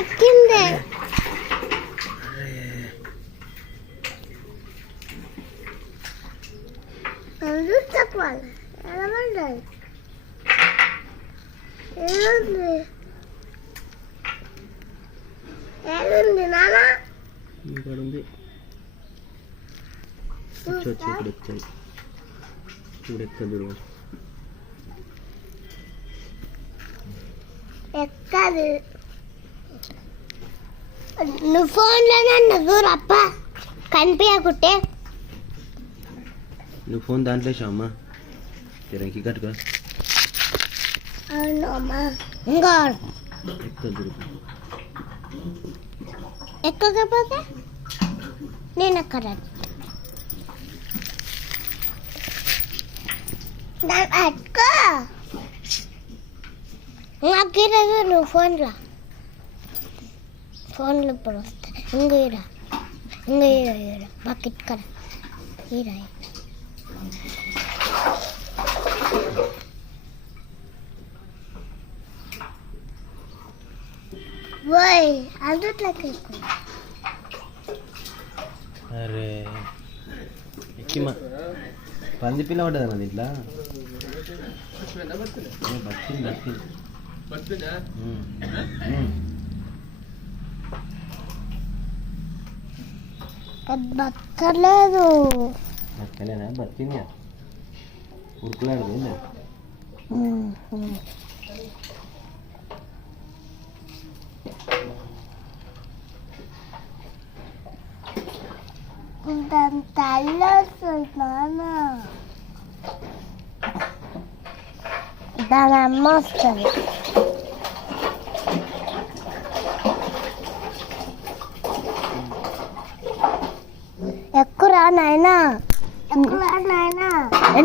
ఎక్కిందే ఏముంది నాన్న ఇక్కడ ఉంది వచ్చి ఇక్కడ ఎక్కాలి ఇప్పుడు ఎక్కదు ఎక్కదు నువ్వు ఫోన్లోనే చూరప్ప కనిపించకుంటే నువ్వు ఫోన్ దాంట్లో అమ్మా తెరంకి కట్టుకో అవును అమ్మా ఇంకా ఎక్కదు ఎక్కకపోతే నేను ఎక్కడ అక్క నాకు ఈరోజు నువ్వు ఫోన్లో ఇప్పుడు వస్తా ఇంక ఈడ బకెట్ కదా ఈడ ఓయ్ అందుట్లోకి ఎక్కువ అరే ఎక్కిమా పంది పిల్ల పడ్డదా దీంట్లో బక్కలేదు బక్కలేనా బతికిందా ఉరుకులాడదు తల్లి వస్తుంది నాన్న దాని అమ్మ వస్తుంది ఎక్కురా నాయనా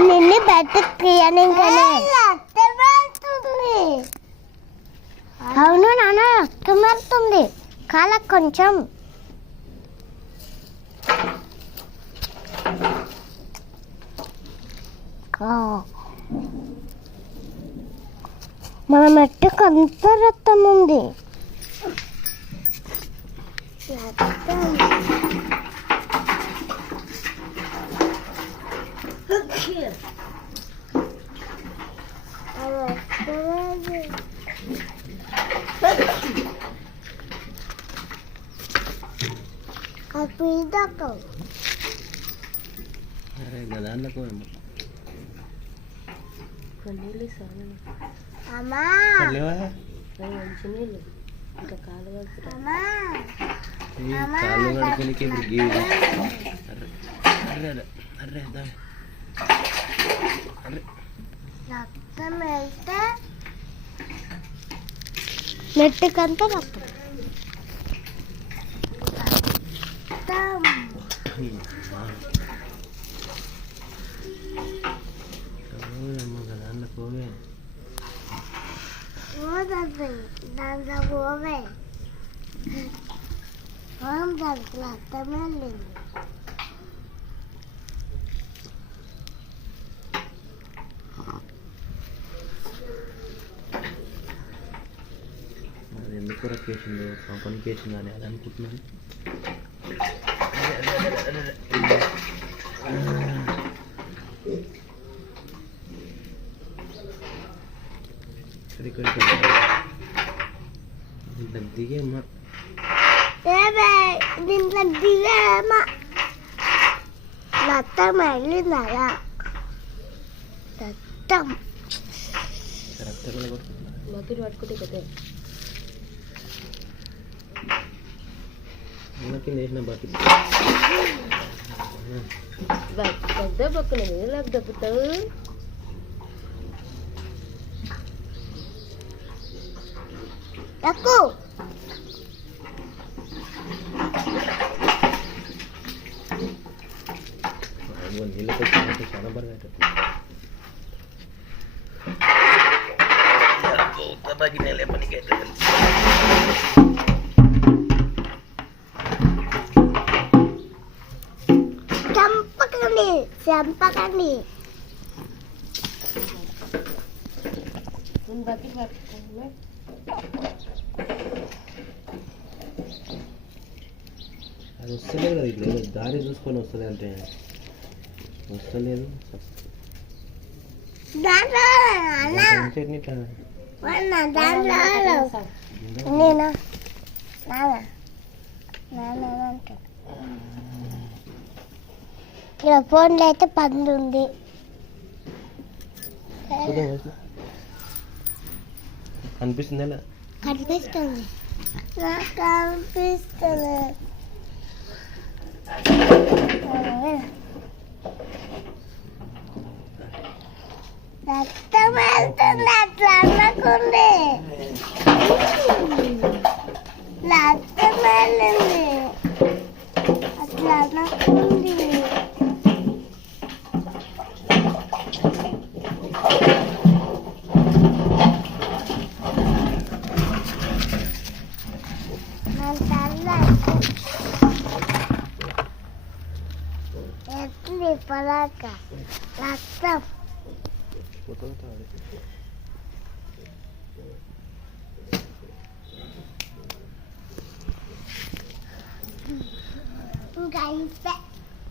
నిన్ను బయటకి అవును నాన్న రక్తం మారుతుంది కాళ్ళకు కొంచెం మన మెట్టుకు అంత రక్తం ఉంది అమ్మా ఇంకా కాలు కడుపునికి రక్తం వెళ్తే మెట్టుకంతా రక్తం దాంట్లో పోవే దాంట్లో రక్తమే లేదు అది ఎందుకు రక్కేసిందో పనికి వేసిందో అని అది అనుకుంటున్నాను దిగేమ్మా దీంట్లో దిగేమ్మా రక్తం వెళ్ళిందా రక్తం బకెట్ పట్టుకుంటే కదా కింద వేసిన బకెట్ పెద్ద పక్కన నాకు దప్పుతావు ఎక్కువ నీళ్ళకి వచ్చినట్టు చాలా బాగా బకెట్ పనికి అయితే చంపకండి చంపకండి నేను బకెట్ పట్టుకున్నా. అది వస్తలేదు కదా ఇప్పుడు ఏదో దారి చూసుకొని వస్తుంది అంటే వస్తలేదు దాంట్లో అన్న చట్నీ ఇట్లా దాంట్లో నేనా నాన్న నాన్న అంటే ఇక్కడ ఫోన్లో అయితే పండు ఉంది చూద్దాం వదినా. కనిపిస్తుంది ఎలా కనిపిస్తుంది నాకు కనిపిస్తుంది రక్తం వెళ్తుంది అట్లా అనకుంది రక్తం వెళ్ళింది అట్లా అనకుంది నా తల్ల ఎట్లి పలాక రక్తం ఇంకా అయిపోయి